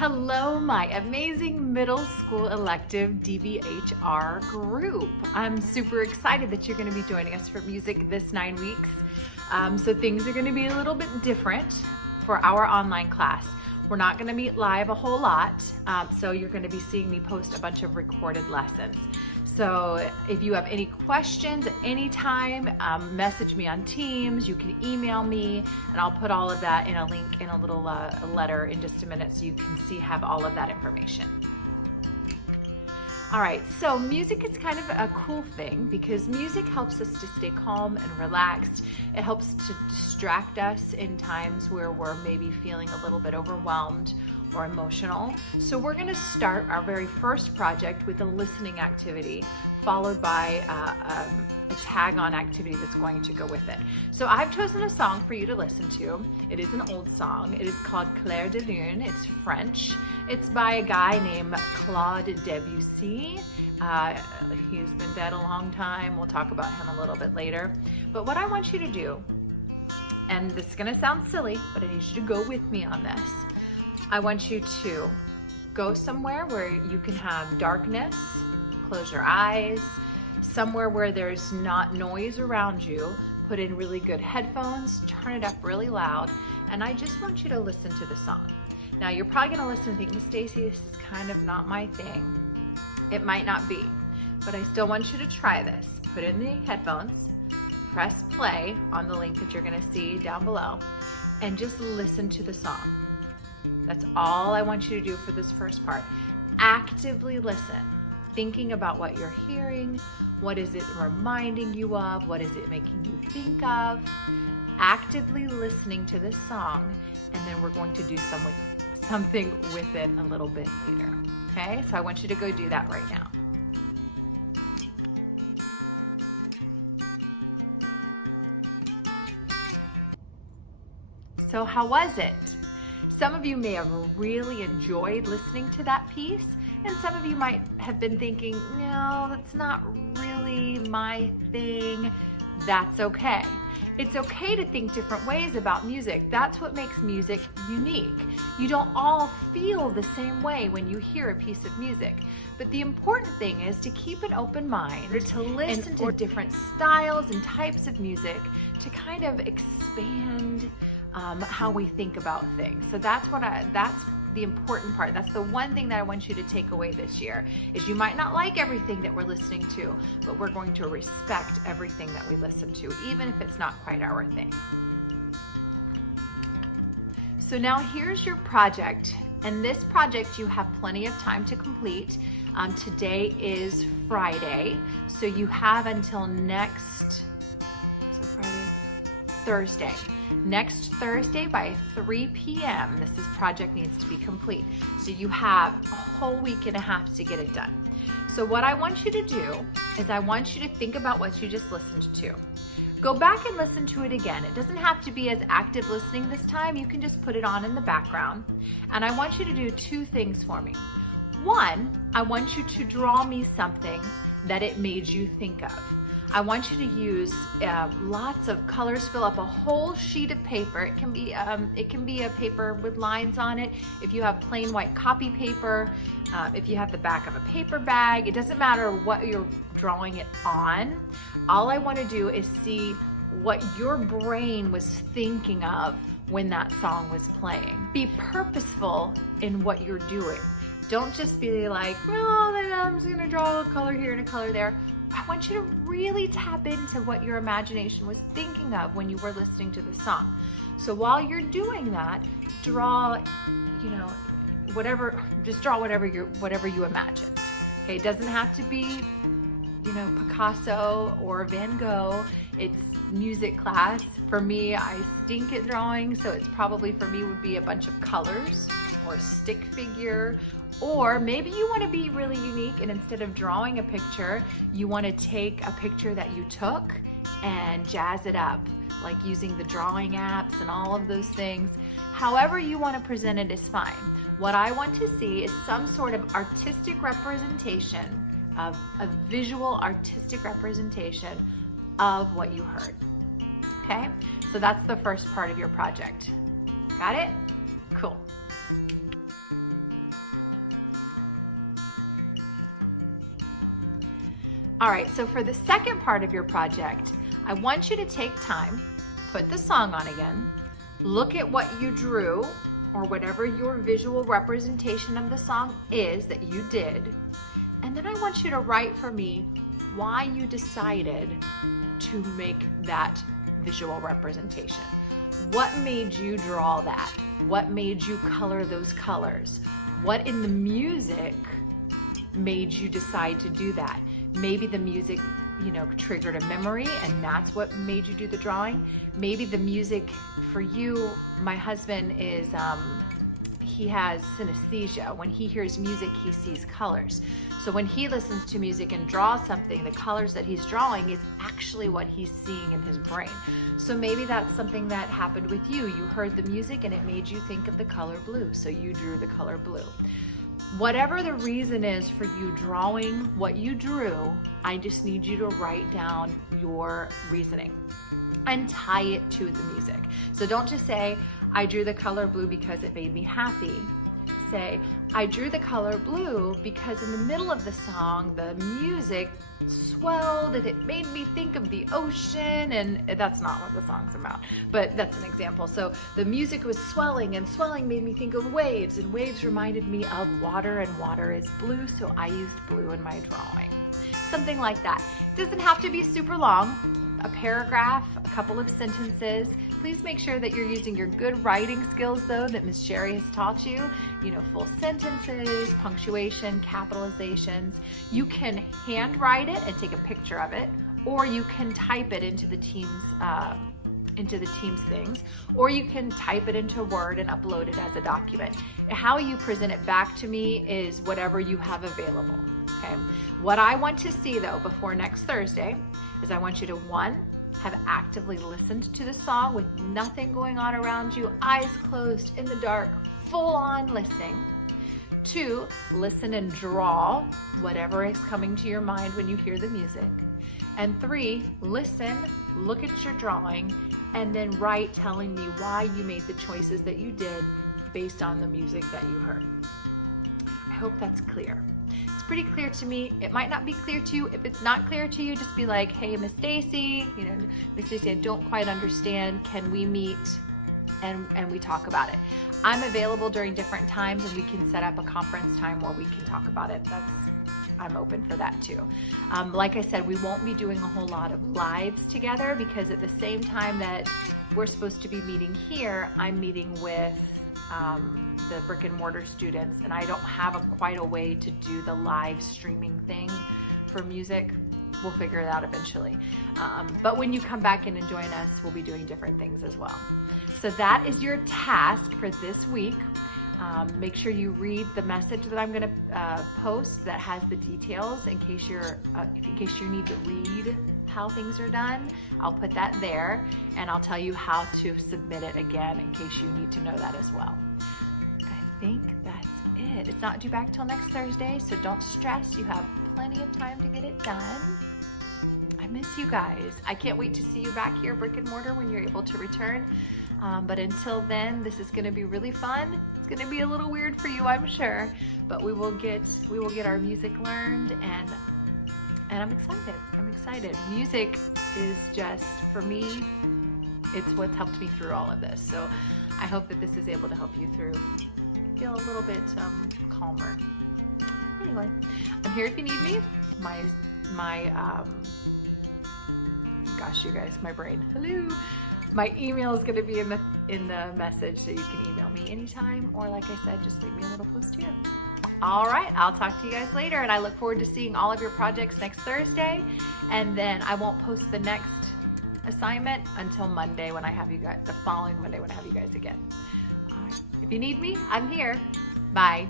Hello, my amazing middle school elective DVHR group. I'm super excited that you're going to be joining us for music this 9 weeks. So things are going to be a little bit different for our online class. We're not going to meet live a whole lot, so you're going to be seeing me post a bunch of recorded lessons. So if you have any questions at any time, message me on Teams, you can email me, and I'll put all of that in a link in a little letter in just a minute so you can have all of that information. All right, so music is kind of a cool thing because music helps us to stay calm and relaxed. It helps to distract us in times where we're maybe feeling a little bit overwhelmed or emotional. So we're gonna start our very first project with a listening activity, followed by a tag-on activity that's going to go with it. So I've chosen a song for you to listen to. It is an old song. It is called Clair de Lune. It's French. It's by a guy named Claude Debussy. He's been dead a long time. We'll talk about him a little bit later. But what I want you to do, and this is gonna sound silly, but I need you to go with me on this. I want you to go somewhere where you can have darkness, close your eyes, somewhere where there's not noise around you, put in really good headphones, turn it up really loud, and I just want you to listen to the song. Now you're probably gonna listen and think, Miss Stacy, this is kind of not my thing. It might not be, but I still want you to try this. Put in the headphones, press play on the link that you're gonna see down below, and just listen to the song. That's all I want you to do for this first part. Actively listen, thinking about what you're hearing, what is it reminding you of, what is it making you think of. Actively listening to this song, and then we're going to do something with it a little bit later. Okay, so I want you to go do that right now. So how was it? Some of you may have really enjoyed listening to that piece, and some of you might have been thinking, no, that's not really my thing. That's okay. It's okay to think different ways about music. That's what makes music unique. You don't all feel the same way when you hear a piece of music. But the important thing is to keep an open mind, or to listen to different styles and types of music to kind of expand how we think about things. So that's the important part. That's the one thing that I want you to take away this year, is you might not like everything that we're listening to, but we're going to respect everything that we listen to, even if it's not quite our thing. So now here's your project. And this project you have plenty of time to complete. Today is Friday, so you have until Thursday. Next Thursday by 3 p.m. this project needs to be complete. So you have a whole week and a half to get it done. So what I want you to do is I want you to think about what you just listened to. Go back and listen to it again. It doesn't have to be as active listening this time. You can just put it on in the background. And I want you to do two things for me. One, I want you to draw me something that it made you think of. I want you to use lots of colors, fill up a whole sheet of paper. It can be a paper with lines on it. If you have plain white copy paper, if you have the back of a paper bag, it doesn't matter what you're drawing it on. All I want to do is see what your brain was thinking of when that song was playing. Be purposeful in what you're doing. Don't just be like, well, then I'm just gonna draw a color here and a color there. I want you to really tap into what your imagination was thinking of when you were listening to the song. So while you're doing that, draw, just draw whatever you imagined. Okay, it doesn't have to be, Picasso or Van Gogh. It's music class. For me, I stink at drawing, so it's probably for me would be a bunch of colors or a stick figure. Or maybe you want to be really unique, and instead of drawing a picture, you want to take a picture that you took and jazz it up, like using the drawing apps and all of those things. However you want to present it is fine. What I want to see is some sort of artistic representation, of a visual artistic representation of what you heard. Okay, so that's the first part of your project. Got it? Cool. All right, so for the second part of your project, I want you to take time, put the song on again, look at what you drew or whatever your visual representation of the song is that you did, and then I want you to write for me why you decided to make that visual representation. What made you draw that? What made you color those colors? What in the music made you decide to do that? Maybe the music, triggered a memory and that's what made you do the drawing. Maybe the music for you, my husband is, he has synesthesia. When he hears music, he sees colors. So when he listens to music and draws something, the colors that he's drawing is actually what he's seeing in his brain. So maybe that's something that happened with you. You heard the music and it made you think of the color blue, so you drew the color blue. Whatever the reason is for you drawing what you drew, I just need you to write down your reasoning and tie it to the music. So don't just say, I drew the color blue because it made me happy. Say, I drew the color blue because in the middle of the song, the music swelled and it made me think of the ocean, and that's not what the song's about, but that's an example. So the music was swelling and swelling made me think of waves, and waves reminded me of water, and water is blue, so I used blue in my drawing. Something like that. It doesn't have to be super long. A paragraph, a couple of sentences. Please make sure that you're using your good writing skills though that Miss Sherry has taught you. Full sentences, punctuation, capitalizations. You can handwrite it and take a picture of it, or you can type it into the team's things, or you can type it into Word and upload it as a document. How you present it back to me is whatever you have available, okay? What I want to see though before next Thursday is I want you to, one, have actively listened to the song with nothing going on around you, eyes closed, in the dark, full on listening. Two, listen and draw whatever is coming to your mind when you hear the music. And three, listen, look at your drawing, and then write telling me why you made the choices that you did based on the music that you heard. I hope that's clear. Pretty clear to me. It might not be clear to you. If it's not clear to you, just be like, hey, Miss Stacy, Miss Stacy, I don't quite understand. Can we meet and we talk about it? I'm available during different times and we can set up a conference time where we can talk about it. I'm open for that too. Like I said, we won't be doing a whole lot of lives together because at the same time that we're supposed to be meeting here, I'm meeting with the brick and mortar students, and I don't have quite a way to do the live streaming thing for music. We'll figure it out eventually. But when you come back in and join us, we'll be doing different things as well. So that is your task for this week. Make sure you read the message that I'm going to post that has the details in case you need to read how things are done. I'll put that there, and I'll tell you how to submit it again in case you need to know that as well. I think that's it. It's not due back till next Thursday, so don't stress. You have plenty of time to get it done. I miss you guys. I can't wait to see you back here, brick and mortar, when you're able to return. But until then, this is going to be really fun. It's going to be a little weird for you, I'm sure, but we will get our music learned, and I'm excited. I'm excited. Music is just, for me, it's what's helped me through all of this. So I hope that this is able to help you feel a little bit calmer. Anyway, I'm here if you need me. Gosh, you guys, my brain. Hello. My email is going to be in the message, so you can email me anytime, or like I said, just leave me a little post here. All right, I'll talk to you guys later, and I look forward to seeing all of your projects next Thursday, and then I won't post the next assignment until Monday when I have you guys, the following Monday when I have you guys again. All right. If you need me, I'm here. Bye.